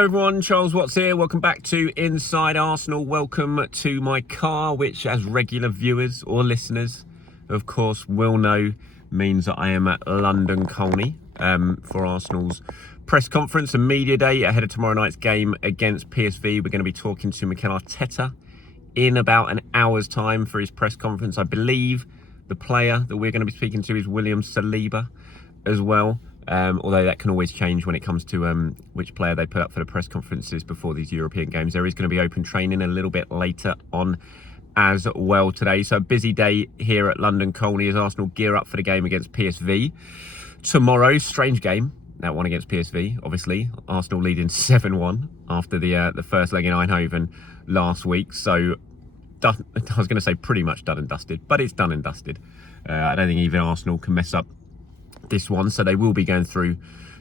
Hello everyone, Charles Watts here. Welcome back to Inside Arsenal. Welcome to my car, which as regular viewers or listeners, of course, will know means that I am at London Colney for Arsenal's press conference and media day ahead of tomorrow night's game against PSV. We're going to be talking to Mikel Arteta in about an hour's time for his press conference. I believe the player that we're going to be speaking to is William Saliba as well. Although that can always change when it comes to which player they put up for the press conferences before these European games. There is going to be open training a little bit later on as well today. So a busy day here at London Colney as Arsenal gear up for the game against PSV tomorrow. Strange game, that one against PSV. Obviously, Arsenal leading 7-1 after the first leg in Eindhoven last week. So I was going to say pretty much done and dusted, but it's done and dusted. I don't think even Arsenal can mess up this one, so they will be going through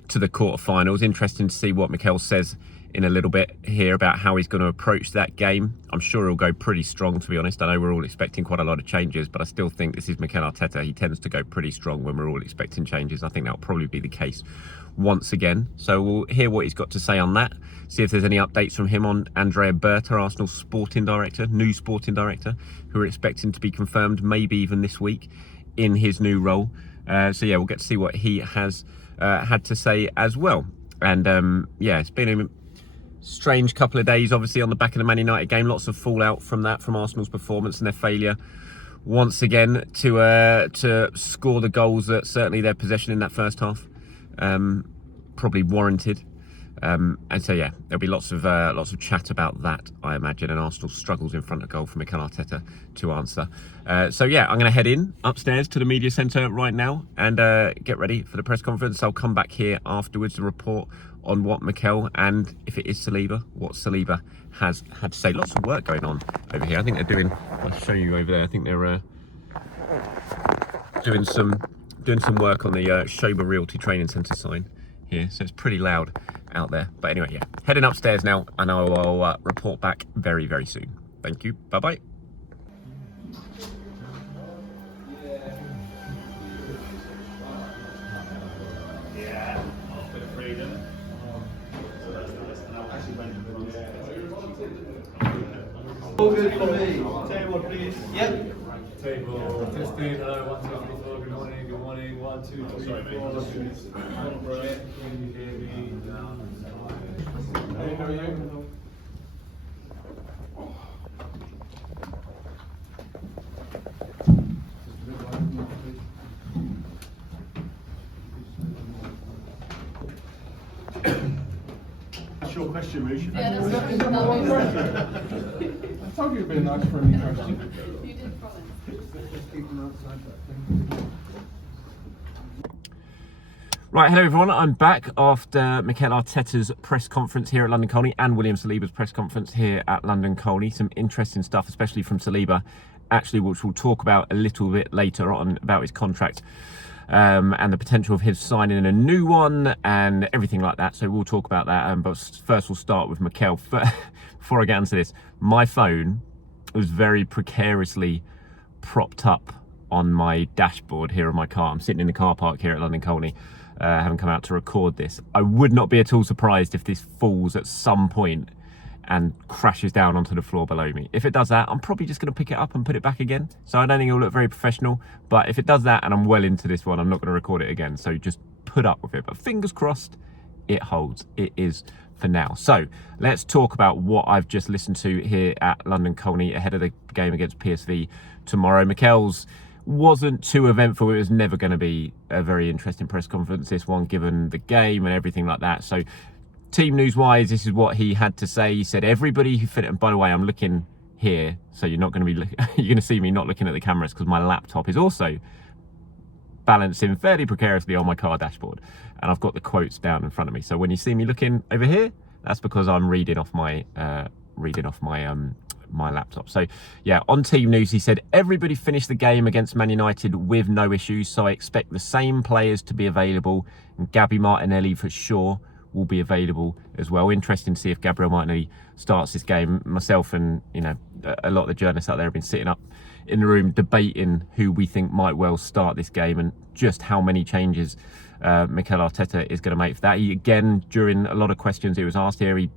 to the quarterfinals. Interesting to see what Mikel says in a little bit here about how he's going to approach that game. I'm sure he'll go pretty strong, to be honest. I know we're all expecting quite a lot of changes, but I still think this is Mikel Arteta. He tends to go pretty strong when we're all expecting changes. I think that'll probably be the case once again. So we'll hear what he's got to say on that, see if there's any updates from him on Andrea Berta, Arsenal's sporting director, new sporting director, who are expecting to be confirmed maybe even this week in his new role. So yeah, we'll get to see what he has had to say as well. And yeah, it's been a strange couple of days, obviously, on the back of the Man United game. Lots of fallout from that, from Arsenal's performance and their failure once again to score the goals that certainly their possession in that first half probably warranted. And so yeah, there'll be lots of chat about that, I imagine, and Arsenal struggles in front of goal for Mikel Arteta to answer. So yeah, I'm going to head in upstairs to the media centre right now and get ready for the press conference. I'll come back here afterwards to report on what Mikel, and if it is Saliba, what Saliba has had to say. Lots of work going on over here. I think they're doing, I'll show you over there, I think they're doing some work on the Saliba Realty Training Centre sign here, so it's pretty loud out there. But anyway, yeah, heading upstairs now, and I will report back very, very soon. Thank you. Bye-bye. Yeah, a bit of freedom. So that's nice. And I actually went to All good for me. Table, please. Yep. Table, testing, hello, 1, 2, 3, 4, good morning, 1, 2, 3, 4, can you hear me? Hey, how are you? That's your question, Moosh. Yeah, that's I told you it'd be a nice friendly question. You did promise. Right, hello everyone. I'm back after Mikel Arteta's press conference here at London Colney and William Saliba's press conference here at London Colney. Some interesting stuff, especially from Saliba, actually, which we'll talk about a little bit later on about his contract and the potential of his signing a new one and everything like that. So we'll talk about that. But first, we'll start with Mikel. Before I get into this, my phone was very precariously propped up on my dashboard here of my car. I'm sitting in the car park here at London Colney. Haven't come out to record this. I would not be at all surprised if this falls at some point and crashes down onto the floor below me. If it does that, I'm probably just going to pick it up and put it back again. So I don't think it'll look very professional, but if it does that and I'm well into this one, I'm not going to record it again. So just put up with it. But fingers crossed, it holds. It is for now. So let's talk about what I've just listened to here at London Colney ahead of the game against PSV tomorrow. Mikel's wasn't too eventful. It was never going to be a very interesting press conference, this one, given the game and everything like that. So team news wise, this is what he had to say. He said everybody who fit, and by the way, I'm looking here, so you're not going to be you're going to see me not looking at the cameras because my laptop is also balancing fairly precariously on my car dashboard, and I've got the quotes down in front of me. So when you see me looking over here, that's because I'm reading off my my laptop. So yeah, on team news, he said everybody finished the game against Man United with no issues, so I expect the same players to be available, and Gabby Martinelli for sure will be available as well. Interesting to see if Gabriel Martinelli starts this game. Myself and a lot of the journalists out there have been sitting up in the room debating who we think might well start this game and just how many changes Mikel Arteta is going to make for that. He, again, during a lot of questions he was asked here, he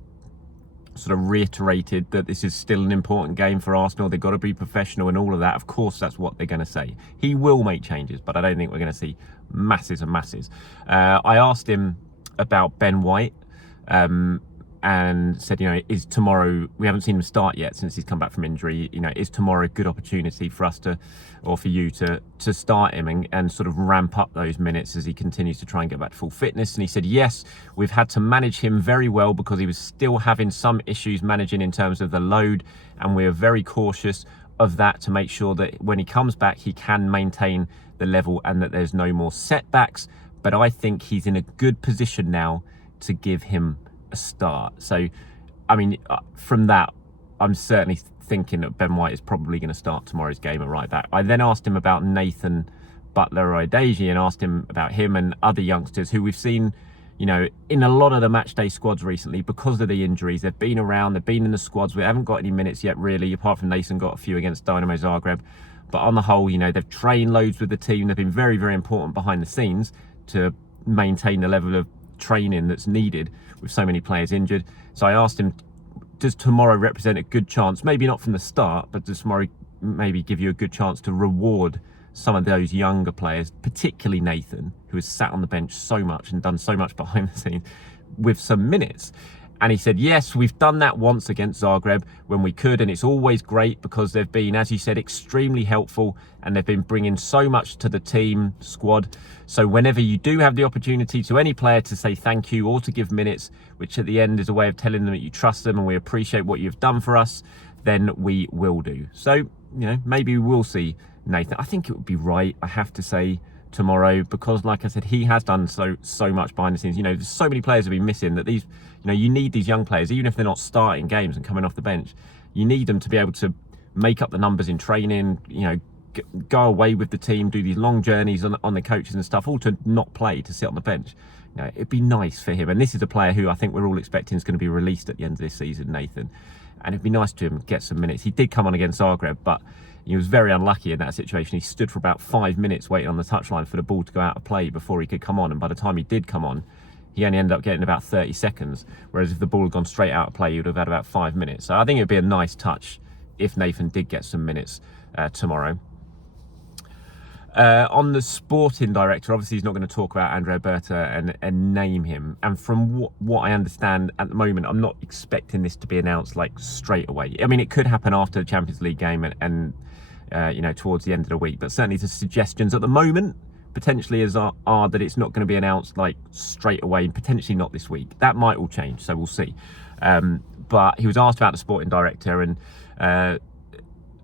sort of reiterated that this is still an important game for Arsenal. They've got to be professional and all of that. Of course, that's what they're going to say. He will make changes, but I don't think we're going to see masses and masses. I asked him about Ben White and said, is tomorrow, we haven't seen him start yet since he's come back from injury, is tomorrow a good opportunity for us to, or for you to start him and sort of ramp up those minutes as he continues to try and get back to full fitness? And he said, yes, we've had to manage him very well because he was still having some issues managing in terms of the load, and we're very cautious of that to make sure that when he comes back, he can maintain the level and that there's no more setbacks. But I think he's in a good position now to give him a start. So, I mean, from that, I'm certainly thinking that Ben White is probably going to start tomorrow's game at right back. I then asked him about Nathan Butler-Oyedeji and asked him about him and other youngsters who we've seen, in a lot of the matchday squads recently because of the injuries. They've been around, they've been in the squads. We haven't got any minutes yet, really, apart from Nathan got a few against Dynamo Zagreb. But on the whole, they've trained loads with the team. They've been very, very important behind the scenes to maintain the level of training that's needed with so many players injured. So I asked him, does tomorrow represent a good chance, maybe not from the start, but does tomorrow maybe give you a good chance to reward some of those younger players, particularly Nathan, who has sat on the bench so much and done so much behind the scenes, with some minutes? And he said, yes, we've done that once against Zagreb when we could, and it's always great because they've been, as you said, extremely helpful, and they've been bringing so much to the team squad. So whenever you do have the opportunity to any player to say thank you or to give minutes, which at the end is a way of telling them that you trust them and we appreciate what you've done for us, then we will do. So, maybe we will see Nathan. I think it would be right, I have to say, tomorrow, because like I said, he has done so much behind the scenes. There's so many players have been missing that these, you need these young players, even if they're not starting games and coming off the bench, you need them to be able to make up the numbers in training, go away with the team, do these long journeys on the coaches and stuff, all to not play, to sit on the bench. It'd be nice for him. And this is a player who I think we're all expecting is going to be released at the end of this season, Nathan. And it'd be nice to him get some minutes. He did come on against Zagreb, but he was very unlucky in that situation. He stood for about 5 minutes waiting on the touchline for the ball to go out of play before he could come on. And by the time he did come on, he only ended up getting about 30 seconds. Whereas if the ball had gone straight out of play, he would have had about 5 minutes. So I think it'd be a nice touch if Nathan did get some minutes tomorrow. On the sporting director, obviously he's not going to talk about Andrea Berta and name him. And from what I understand at the moment, I'm not expecting this to be announced like straight away. I mean, it could happen after the Champions League game and towards the end of the week. But certainly the suggestions at the moment potentially are that it's not going to be announced like straight away, and potentially not this week. That might all change, so we'll see. But he was asked about the sporting director and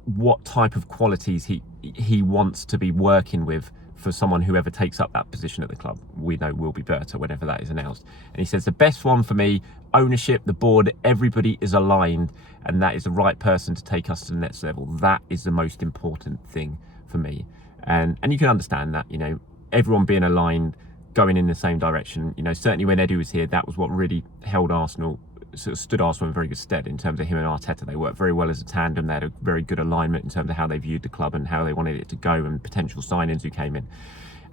what type of qualities he wants to be working with for someone whoever takes up that position at the club. We know will be Berta whenever that is announced. And he says, the best one for me, ownership, the board, everybody is aligned, and that is the right person to take us to the next level. That is the most important thing for me. And you can understand that, everyone being aligned, going in the same direction. Certainly when Edu was here, that was what really held Arsenal, sort of stood Arsenal in very good stead in terms of him and Arteta. They worked very well as a tandem. They had a very good alignment in terms of how they viewed the club and how they wanted it to go, and potential signings who came in.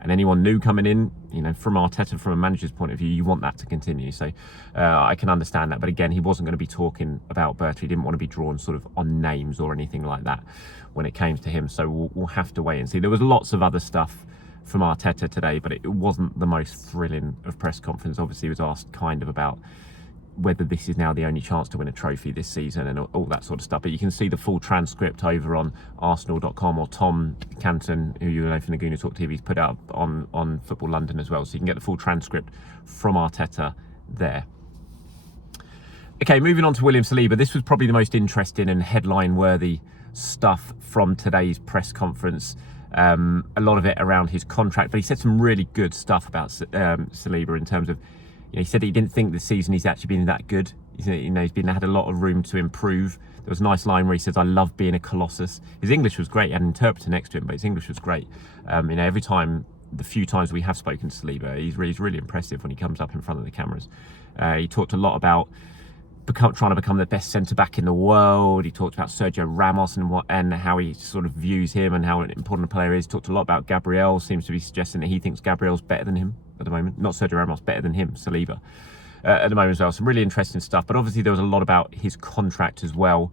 And anyone new coming in, from Arteta, from a manager's point of view, you want that to continue. So I can understand that. But again, he wasn't going to be talking about Berta. He didn't want to be drawn sort of on names or anything like that when it came to him. So we'll have to wait and see. There was lots of other stuff from Arteta today, but it wasn't the most thrilling of press conference. Obviously, he was asked kind of about whether this is now the only chance to win a trophy this season and all that sort of stuff. But you can see the full transcript over on arsenal.com, or Tom Canton, who you know from the Gooner Talk TV, he's put out on Football London as well. So you can get the full transcript from Arteta there. Okay, moving on to William Saliba. This was probably the most interesting and headline-worthy stuff from today's press conference. A lot of it around his contract, but he said some really good stuff about Saliba in terms of, he said he didn't think this season he's actually been that good. He's had a lot of room to improve. There was a nice line where he says, "I love being a colossus." His English was great. He had an interpreter next to him, but his English was great. Every time, the few times we have spoken to Saliba, he's really impressive when he comes up in front of the cameras. He talked a lot about trying to become the best centre-back in the world. He talked about Sergio Ramos and how he sort of views him and how important a player is. Talked a lot about Gabriel. Seems to be suggesting that he thinks Gabriel's better than him at the moment. Not Sergio Ramos, better than him, Saliba, at the moment as well. Some really interesting stuff. But obviously there was a lot about his contract as well.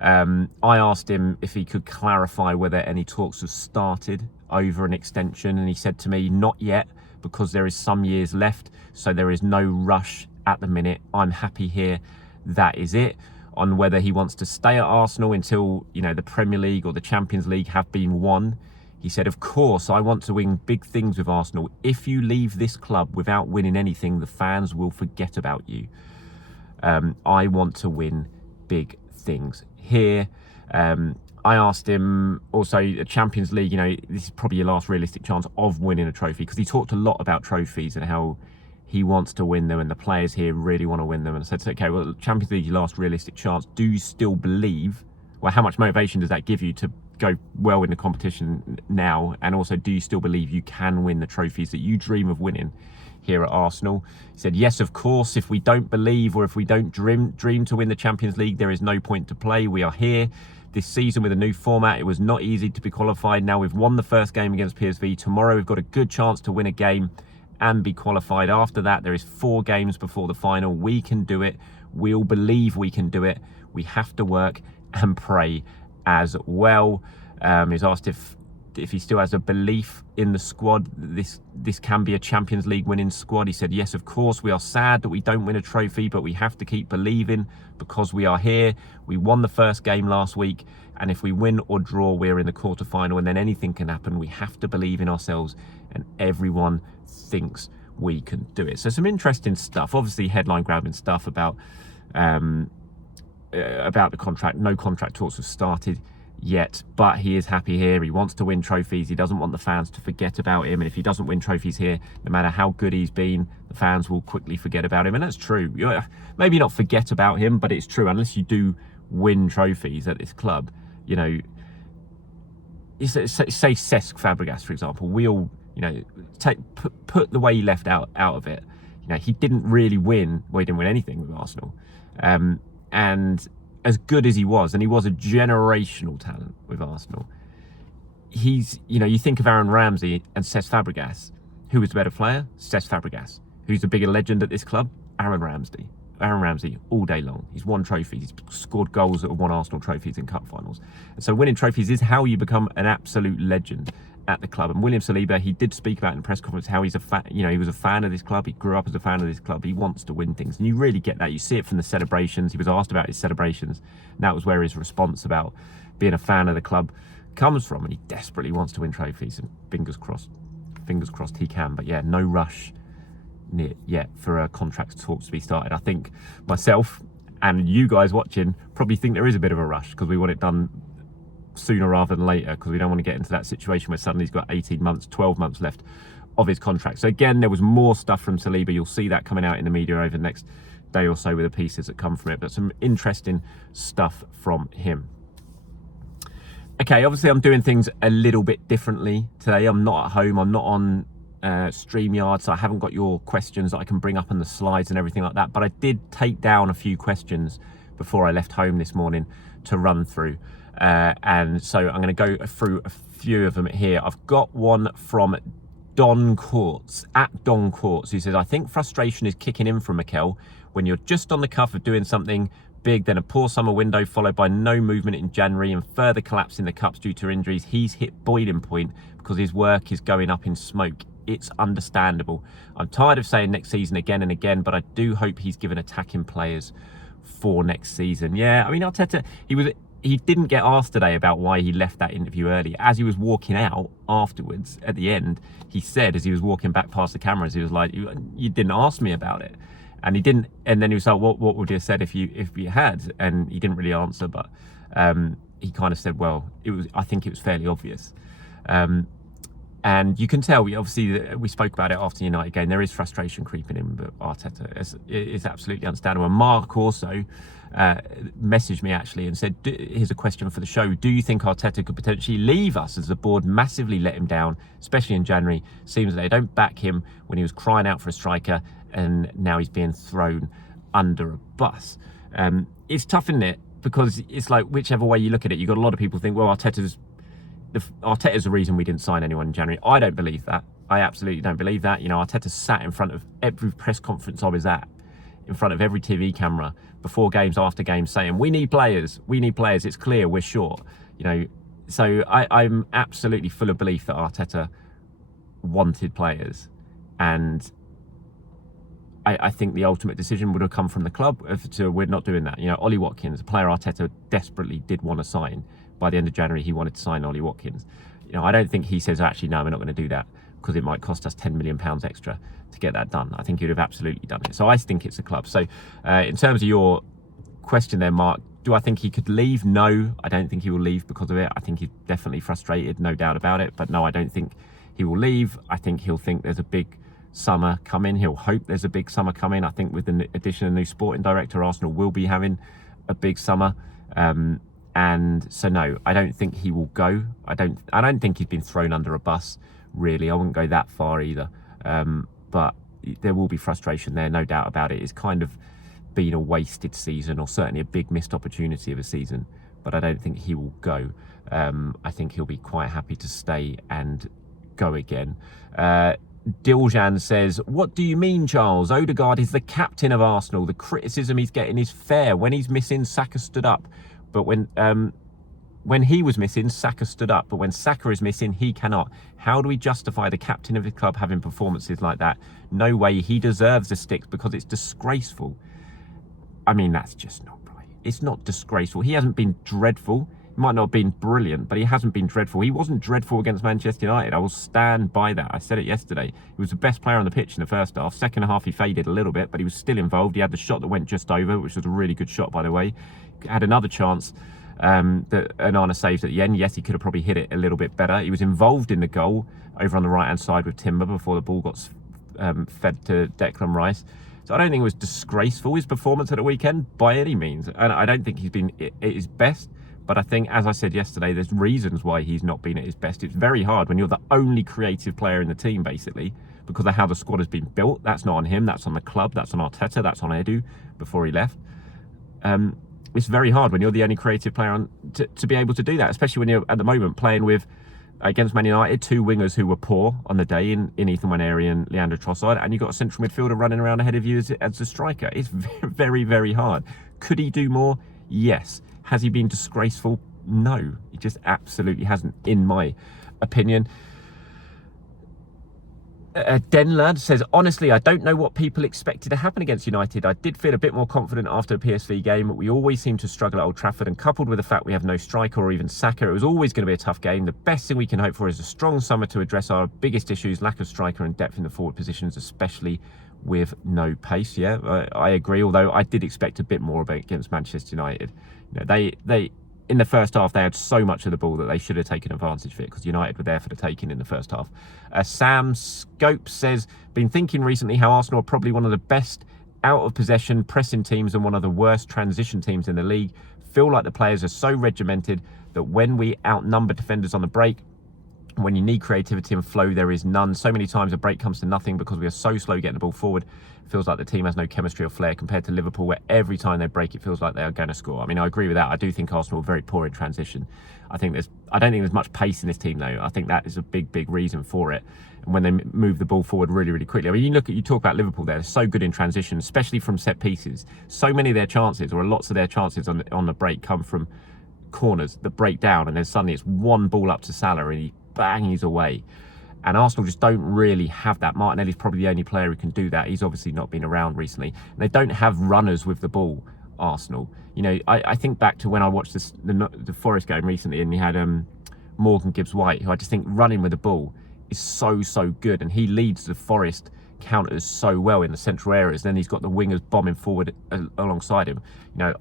I asked him if he could clarify whether any talks have started over an extension, and he said to me, not yet, because there is some years left, so there is no rush at the minute. I'm happy here. That is it. On whether he wants to stay at Arsenal until, you know, the Premier League or the Champions League have been won, he said, of course, I want to win big things with Arsenal. If you leave this club without winning anything, the fans will forget about you. I want to win big things here. I asked him also, the Champions League, you know, this is probably your last realistic chance of winning a trophy, because he talked a lot about trophies and how he wants to win them and the players here really want to win them. And I said, okay, well, Champions League, your last realistic chance. Do you still believe, well, how much motivation does that give you to go well in the competition now? And also, do you still believe you can win the trophies that you dream of winning here at Arsenal? He said, yes, of course. If we don't believe, or if we don't dream to win the Champions League, there is no point to play. We are here this season with a new format. It was not easy to be qualified. Now we've won the first game against PSV. Tomorrow we've got a good chance to win a game and be qualified. After that, there is 4 games before the final. We can do it. We'll believe we can do it. We have to work and pray as well. He's asked if he still has a belief in the squad. This can be a Champions League winning squad. He said, yes, of course. We are sad that we don't win a trophy, but we have to keep believing because we are here. We won the first game last week, and if we win or draw, we're in the quarterfinal, and then anything can happen. We have to believe in ourselves, and everyone thinks we can do it. So some interesting stuff. Obviously, headline grabbing stuff about the contract. No contract talks have started yet, but he is happy here. He wants to win trophies. He doesn't want the fans to forget about him, and if he doesn't win trophies here, no matter how good he's been, the fans will quickly forget about him. And that's true. Maybe not forget about him, but it's true. Unless you do win trophies at this club, you know, say Cesc Fabregas, for example, we all, you know, put the way he left out of it. You know, he didn't really win. Well, he didn't win anything with Arsenal, and as good as he was, and he was a generational talent with Arsenal, he's, you know, you think of Aaron Ramsey and Cesc Fabregas. Who was the better player? Cesc Fabregas. Who's the bigger legend at this club? Aaron Ramsey, all day long. He's won trophies. He's scored goals that have won Arsenal trophies in cup finals. And so winning trophies is how you become an absolute legend at the club. And William Saliba, he did speak about in the press conference how he's he was a fan of this club. He grew up as a fan of this club. He wants to win things, and you really get that. You see it from the celebrations. He was asked about his celebrations, and that was where his response about being a fan of the club comes from. And he desperately wants to win trophies, and fingers crossed he can. But yeah, no rush yet for a contract talks to be started. I think myself and you guys watching probably think there is a bit of a rush, because we want it done sooner rather than later, because we don't want to get into that situation where suddenly he's got 18 months, 12 months left of his contract. So again, there was more stuff from Saliba. You'll see that coming out in the media over the next day or so with the pieces that come from it, but some interesting stuff from him. Okay, obviously I'm doing things a little bit differently today. I'm not at home. I'm not on StreamYard, so I haven't got your questions that I can bring up on the slides and everything like that, but I did take down a few questions before I left home this morning to run through. And so I'm going to go through a few of them here. I've got one from Don Courts, who says, I think frustration is kicking in from Mikel when you're just on the cuff of doing something big, then a poor summer window followed by no movement in January and further collapse in the cups due to injuries. He's hit boiling point because his work is going up in smoke. It's understandable. I'm tired of saying next season again and again, but I do hope he's given attacking players for next season. Yeah, I mean, Arteta, he didn't get asked today about why he left that interview early. As he was walking out afterwards, at the end, he said, as he was walking back past the cameras, he was like, you didn't ask me about it. And he didn't, and then he was like, what would you have said if you had? And he didn't really answer, but he kind of said, well, I think it was fairly obvious. And you can tell, we spoke about it after the United game, there is frustration creeping in, but Arteta is absolutely understandable. And Mark also messaged me actually and said, here's a question for the show. Do you think Arteta could potentially leave us as the board massively let him down, especially in January? Seems that they don't back him when he was crying out for a striker, and now he's being thrown under a bus. It's tough, isn't it? Because it's like whichever way you look at it, you've got a lot of people think, well, Arteta's the reason we didn't sign anyone in January. I don't believe that. I absolutely don't believe that. You know, Arteta sat in front of every press conference I was at, in front of every TV camera, before games, after games, saying, we need players, it's clear, we're short. You know, so I'm absolutely full of belief that Arteta wanted players, and I think the ultimate decision would have come from the club we're not doing that. You know, Ollie Watkins, a player Arteta desperately did want to sign. By the end of January, he wanted to sign Ollie Watkins. You know, I don't think he says, actually, no, we're not going to do that because it might cost us £10 million extra to get that done. I think he would have absolutely done it. So I think it's a club. So in terms of your question there, Mark, do I think he could leave? No, I don't think he will leave because of it. I think he's definitely frustrated, no doubt about it. But no, I don't think he will leave. I think he'll think there's a big summer coming. He'll hope there's a big summer coming. I think with the addition of a new sporting director, Arsenal will be having a big summer. And so no, I don't think he will go. I don't think he's been thrown under a bus, really. I wouldn't go that far either. But there will be frustration there, no doubt about it. It's kind of been a wasted season, or certainly a big missed opportunity of a season. But I don't think he will go. I think he'll be quite happy to stay and go again. Diljan says, what do you mean, Charles? Odegaard is the captain of Arsenal. The criticism he's getting is fair. When he's missing, Saka stood up. But when he was missing, Saka stood up. But when Saka is missing, he cannot. How do we justify the captain of the club having performances like that? No way. He deserves the sticks because it's disgraceful. I mean, that's just not right. It's not disgraceful. He hasn't been dreadful. He might not have been brilliant, but he hasn't been dreadful. He wasn't dreadful against Manchester United. I will stand by that. I said it yesterday. He was the best player on the pitch in the first half. Second half, he faded a little bit, but he was still involved. He had the shot that went just over, which was a really good shot, by the way. Had another chance that Onana saved at the end. Yes, he could have probably hit it a little bit better. He was involved in the goal over on the right-hand side with Timber before the ball got fed to Declan Rice. So I don't think it was disgraceful, his performance at the weekend, by any means. And I don't think he's been at his best. But I think, as I said yesterday, there's reasons why he's not been at his best. It's very hard when you're the only creative player in the team, basically, because of how the squad has been built. That's not on him. That's on the club. That's on Arteta. That's on Edu before he left. It's very hard when you're the only creative player to be able to do that, especially when you're, at the moment, playing with, against Man United, two wingers who were poor on the day in Ethan Nwaneri and Leandro Trossard, and you've got a central midfielder running around ahead of you as a striker. It's very, very hard. Could he do more? Yes. Has he been disgraceful? No, he just absolutely hasn't, in my opinion. Denlad says, honestly, I don't know what people expected to happen against United. I did feel a bit more confident after the PSV game. We always seem to struggle at Old Trafford, and coupled with the fact we have no striker or even Saka, it was always going to be a tough game. The best thing we can hope for is a strong summer to address our biggest issues, lack of striker and depth in the forward positions, especially with no pace. Yeah, I agree, although I did expect a bit more against Manchester United. You know, they in the first half, they had so much of the ball that they should have taken advantage of it, because United were there for the taking in the first half. Sam Scope says, been thinking recently how Arsenal are probably one of the best out of possession pressing teams and one of the worst transition teams in the league. Feel like the players are so regimented that when we outnumber defenders on the break, when you need creativity and flow, there is none. So many times a break comes to nothing because we are so slow getting the ball forward. It feels like the team has no chemistry or flair compared to Liverpool, where every time they break, it feels like they are going to score. I mean, I agree with that. I do think Arsenal are very poor in transition. I don't think there's much pace in this team, though. I think that is a big reason for it. And when they move the ball forward really quickly. I mean, you talk about Liverpool there. They're so good in transition, especially from set pieces. So many of their chances, or lots of their chances on the break, come from corners that break down, and then suddenly it's one ball up to Salah and he bangs away. And Arsenal just don't really have that. Martinelli's probably the only player who can do that. He's obviously not been around recently. And they don't have runners with the ball, Arsenal. You know, I think back to when I watched the Forest game recently, and he had Morgan Gibbs-White, who I just think running with the ball is so good. And he leads the Forest counters so well in the central areas. Then he's got the wingers bombing forward alongside him. You know,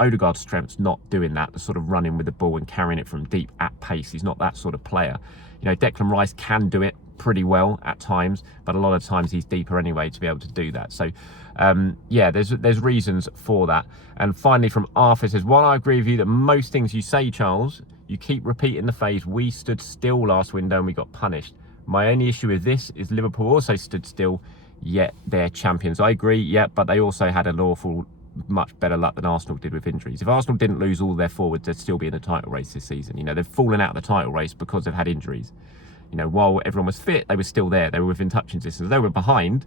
Odegaard's strength's not doing that, the sort of running with the ball and carrying it from deep at pace. He's not that sort of player. You know, Declan Rice can do it pretty well at times, but a lot of times he's deeper anyway to be able to do that. So yeah, there's reasons for that. And finally from Arthur says, while I agree with you that most things you say, Charles, you keep repeating the phrase, we stood still last window and we got punished. My only issue with this is Liverpool also stood still, yet they're champions. I agree, yeah, but they also had an awful much better luck than Arsenal did with injuries. If Arsenal didn't lose all their forwards, they'd still be in the title race this season. You know, they've fallen out of the title race because they've had injuries. You know, while everyone was fit, they were still there. They were within touching distance. They were behind.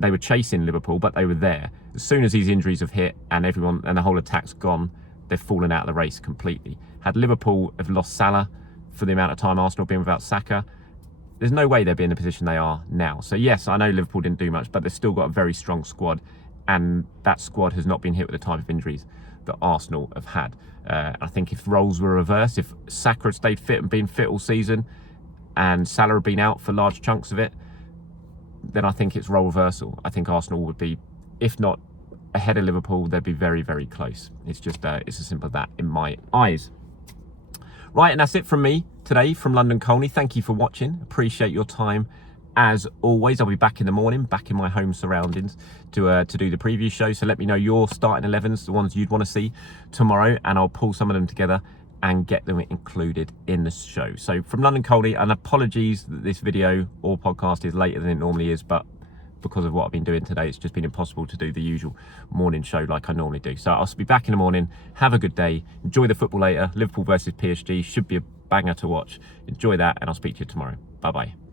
They were chasing Liverpool, but they were there. As soon as these injuries have hit and everyone and the whole attack's gone, they've fallen out of the race completely. Had Liverpool have lost Salah for the amount of time Arsenal have been without Saka, there's no way they'd be in the position they are now. So yes, I know Liverpool didn't do much, but they've still got a very strong squad, and that squad has not been hit with the type of injuries that Arsenal have had. I think if roles were reversed, if Saka had stayed fit and been fit all season, and Salah had been out for large chunks of it, then I think it's role reversal. I think Arsenal would be, if not ahead of Liverpool, they'd be very, very close. It's just, it's as simple as that in my eyes. Right, and that's it from me today from London Colney. Thank you for watching. Appreciate your time as always. I'll be back in the morning, back in my home surroundings to do the preview show. So let me know your starting 11s, the ones you'd want to see tomorrow, and I'll pull some of them together and get them included in the show. So from London Colney, and apologies that this video or podcast is later than it normally is, but because of what I've been doing today, it's just been impossible to do the usual morning show like I normally do. So I'll be back in the morning. Have a good day. Enjoy the football later. Liverpool versus PSG should be a banger to watch. Enjoy that, and I'll speak to you tomorrow. Bye-bye.